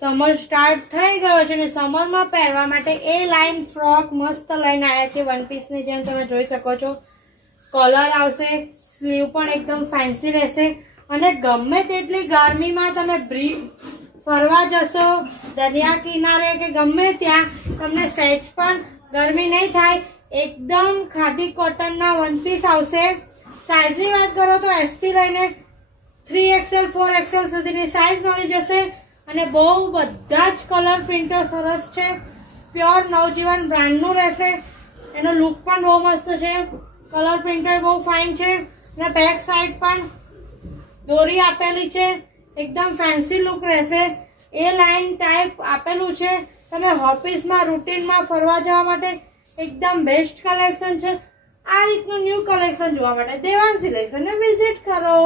Summer start થઈ ગયો છે અને સમરમાં પહેરવા માટે એ લાઇન ફ્રોક મસ્ત લઈને આવ્યા છે વન પીસની જેમ તમે જોઈ શકો છો. કલર આવશે, સ્લીવ પણ એકદમ ફેન્સી રહેશે અને ગમે તેટલી ગરમીમાં તમે ફરવા જશો દરિયા કિનારે કે ગમે ત્યાં તમને સહેજ પણ ગરમી નહીં થાય. એકદમ ખાદી કોટનના વન પીસ આવશે. સાઇઝની વાત કરો તો S થી લઈને 3XL 4XL સુધીની સાઇઝ મળી જશે અને બહુ બધા જ કલર પ્રિન્ટો સરસ છે. પ્યોર નવજીવન બ્રાન્ડનું રહેશે. એનો લુક પણ બહુ મસ્ત છે. કલર પ્રિન્ટો બહુ ફાઇન છે અને બેક સાઈડ પણ દોરી આપેલી છે. એકદમ ફેન્સી લુક રહેશે. એ લાઇન ટાઈપ આપેલું છે. તમે ઓફિસમાં રૂટીનમાં ફરવા જવા માટે એકદમ બેસ્ટ કલેક્શન છે. આ રીતનું ન્યૂ કલેક્શન જોવા માટે દેવાંગ સિલેક્શનને વિઝિટ કરો.